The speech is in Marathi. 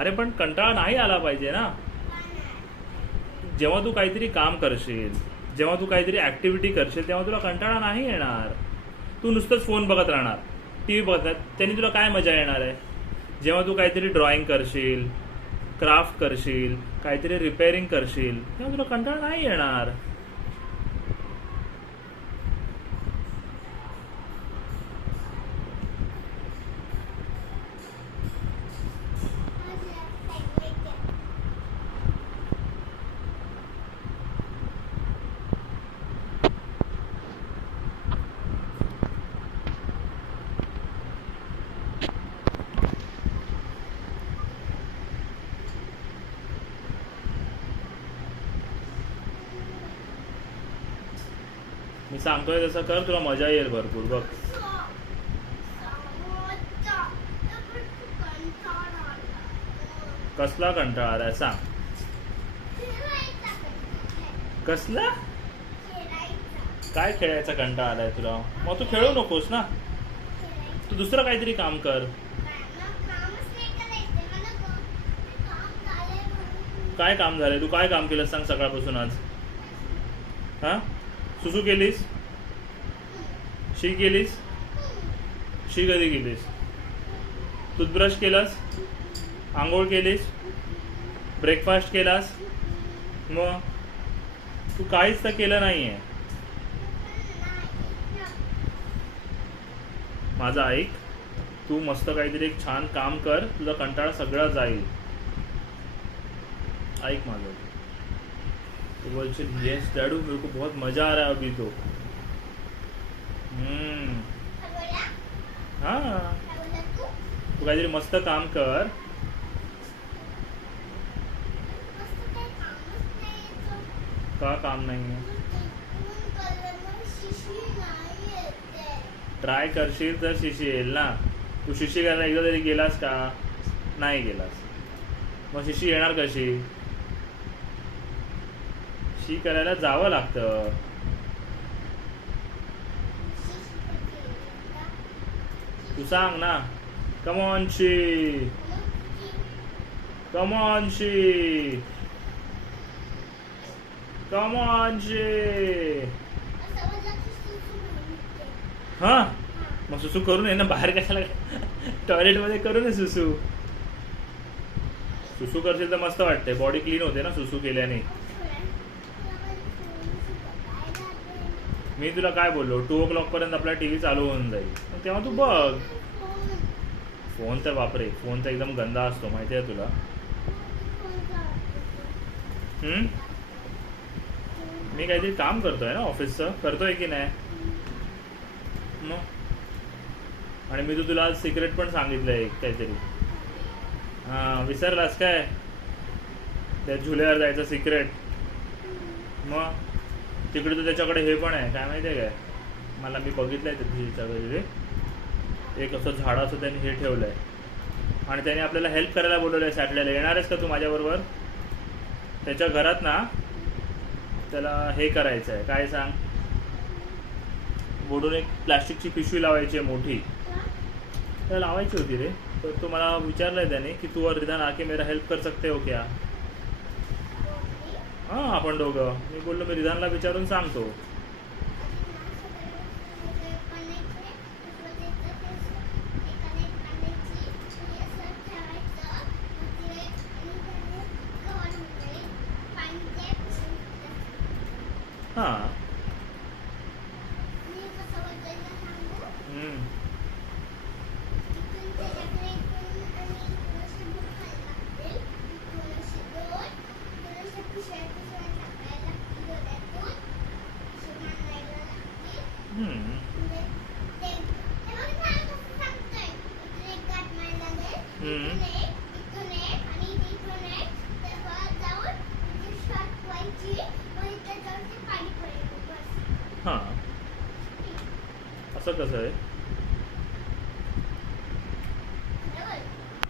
अरे पण कंटाळा नाही आला पाहिजे ना. जेव्हा तू काहीतरी काम करशील, जेव्हा तू काहीतरी ऍक्टिव्हिटी करशील, तेव्हा तुला कंटाळा नाही येणार. तू नुसतंच फोन बघत राहणार, टी व्ही बघत राहणार, त्यांनी तुला काय मजा येणार आहे. जेव्हा तू काहीतरी ड्रॉइंग करशील, क्राफ्ट करशील, काहीतरी रिपेअरिंग करशील, तेव्हा तुला कंटाळा नाही येणार. मी सांगतोय तसं कर, तुला मजा येईल भरपूर. बघ कसला कंटाळा आलाय सांग. कसला काय खेळायचा कंटाळा आलाय तुला? मग तू खेळू नकोस ना, तू दुसरं काहीतरी काम कर. काय काम झालंय? तू काय काम केलं सांग सकाळपासून आज? हा, सुसू केलीस? शी केलीस? शी कधी केलीस? टूथब्रश केलास? आंघोळ केलीस? ब्रेकफास्ट केलास? मग तू काहीच तर केलं नाहीये. माझं ऐक, तू मस्त काहीतरी एक छान काम कर, तुझा कंटाळा सगळा जाईल. ऐक माझं. तो बोलशील यस डैडू मेरे को बहुत मजा आ रहा है अभी तो. हाँ, तू काहीतरी मस्त काम कर. का काम नाही आहे? ट्राय करशील तर शिशी येईल ना. तू शिशी करायला एकदा तरी गेलास का? नाही गेलास. मग शिशी येणार कशी? शी करायला जावं लागतं. तू सांग ना. कम ऑन शी, कम ऑन शी, कम ऑन शी. हा, मग सुसू करून ये ना. बाहेर कशाला? टॉयलेट मध्ये करू नये सुसू. सुसू करशील तर मस्त वाटते, बॉडी क्लीन होते ना सुसू केल्याने. मी तुला काय बोललो, 2 o'clock पर्यंत आपला टीव्ही चालू होऊन जाईल, तेव्हा तू बघ. फोन तर वापरे, फोन तर एकदम गंदा असतो माहिती आहे तुला. मी काहीतरी काम करतोय ना ऑफिसचं, करतोय की नाही मग. आणि मी तुला सिक्रेट पण सांगितलंय काहीतरी. हा, विसरलास काय? त्या झुल्यावर जायचं सिक्रेट. मग तिकडे तर त्याच्याकडे हे पण आहे, काय माहिती आहे काय? मला मी बघितलंय त्याच्या घरी एक असं झाडाचं त्याने हे ठेवलंय, आणि त्याने आपल्याला हेल्प करायला बोलवलंय सॅटर्डेला. येणार आहेस का तू माझ्याबरोबर? त्याच्या घरात ना त्याला हे करायचं आहे, काय सांग? बोडून एक प्लास्टिकची पिशवी लावायची आहे मोठी, त्याला लावायची होती रे. तर तो मला विचारलंय त्याने की तू और रिधान आके मेरा हेल्प कर सकते हो क्या? हां, आपण दोघं. मी बोललो मी रिधानला विचारून सांगतो. हां. हां, असं कसं आहे?